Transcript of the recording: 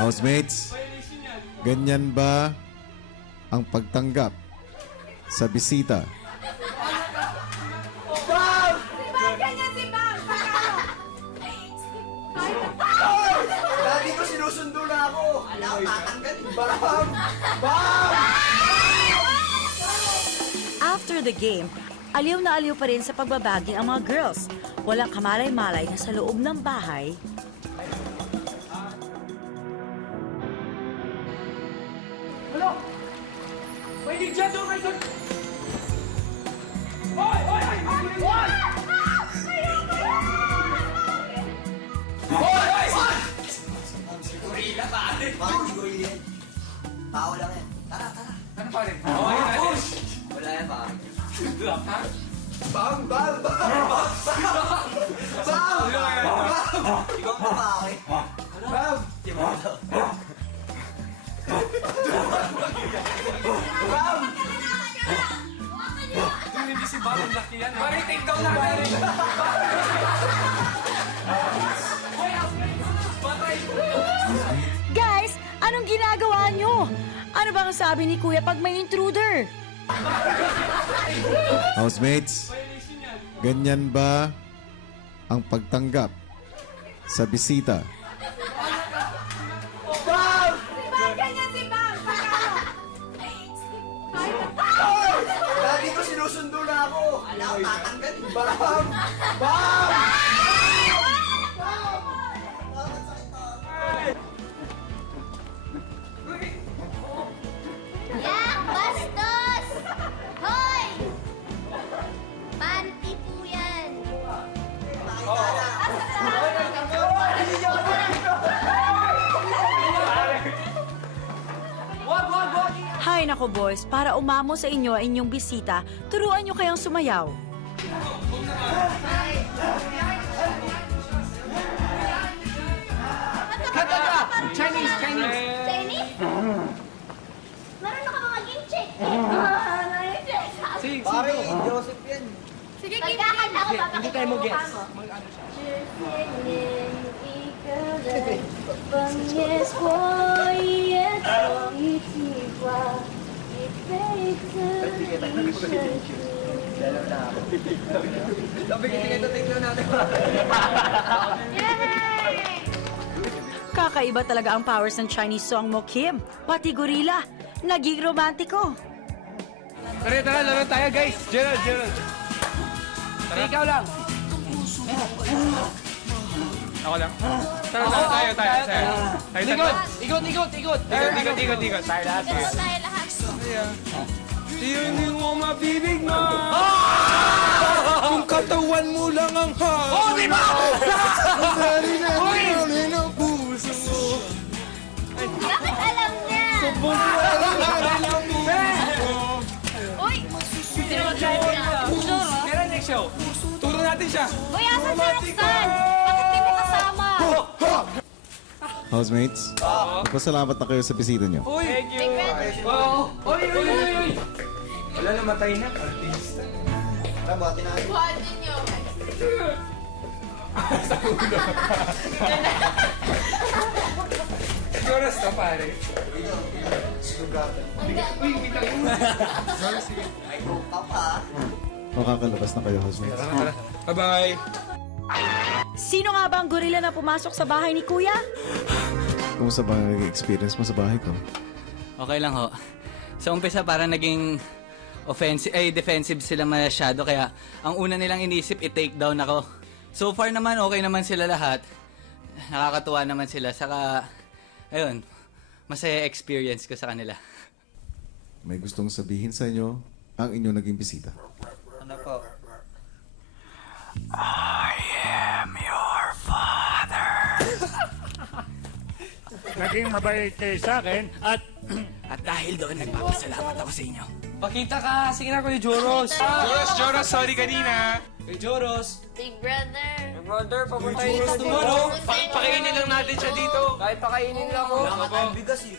Housemates, ganyan ba ang pagtanggap sa bisita? Bam! Ganyan si Bam! Lagi ko sinusundo na ako. Alam ko, tatanggalin. Bam! Bam! After the game, aliw na aliw pa rin sa pagbabaging ang mga girls. Walang kamalay-malay na sa loob ng bahay. Hello? May ninja doon, may doon! Hoy! Hoy! Hoy! Hoy! Hoy! Hoy! Si Gorilla, pare. Bakit si Gorilla yan? Tao lang yan. Tara, tara. Ano pa rin? Oh, Wala yan, pare. ha? Bam! Bam! Bam! Bam! Bam! Bam! Ikaw ang babae. Bam! Di ba ito? Bam! Hindi si Bob ang laki yan. Pare, take down natin. Guys, anong ginagawa nyo? Ano bang sabi ni Kuya pag may intruder? Housemates, ganyan ba ang pagtanggap sa bisita? Bam! Ganyan si Bam! Lagi ko sinusundo na ako. Alam ko, tatanggalin. Bam! Bam! Yak! Bastos! Hoy! Panty po yan. Wag, wag, wag! Hay nako boys, para umamo sa inyo ang inyong bisita, turuan nyo kayang sumayaw. Chinese, Chinese! Chinese? Meron na ka mga game check. Sige, Pare, sige. Joseph yan. Sige, Pagkakanta ko, Hindi papakita tayo mo ko guess. mo. Mag-ano siya. Lalo na ako. Sabi kita ito, tignan natin. Kakaiba talaga ang powers ng Chinese song mo, Kim. Pati gorilla, naging romantiko. Tara, tara, laro tayo guys. Gerald, Gerald. Tara. Ikaw lang. Ako lang? Tara, tara, tayo, tayo. Tayo, ikot, ikot, ikot, ikot. Ikot, ikot, ikot. Tayo lahat. Ito tayo lahat. Tiyunin mo mabibig mo. Kung katawan mo lang ang hangin. Oh, di ba? Uy! Bakit alam niya? Uy! Sino mag-drive niya? Kailan next show? Turo natin siya. Uy, asan si Roxanne? Bakit di mo kasama? Housemates, magpasalamat na kayo sa bisita nyo. Uy! Thank you. Oh, uy, uy, uy, uy. Wala na, matay na. Artista. Tara, buhatin natin. Buhatin niyo. Joras ka, pare. Sugatan. Uy, kita ko. Ay, go ka pa. Makakalabas na kayo, housemates. Tara, bye-bye. Sino nga ba ang gorilla na pumasok sa bahay ni Kuya? Kumusta ba ang experience mo sa bahay ko? Okay lang ho. Sa umpisa parang naging defensive sila masyado kaya ang una nilang inisip i-take down ako. So far naman okay naman sila lahat. Nakakatuwa naman sila. Saka, ayun, masaya experience ko sa kanila. May gustong sabihin sa inyo ang inyong naging bisita. Ano po? Naging mabait kayo sa akin at At dahil doon, nagpapasalamat ako sa inyo. Pakita ka. Sige na, Kuya Joros. Joros, sorry kanina. Kuya Joros. Big brother. Brother, papuntahin na tomorrow. Pakainin lang natin siya dito. Kahit pakainin lang, oh. Wala nga tayong bigas eh.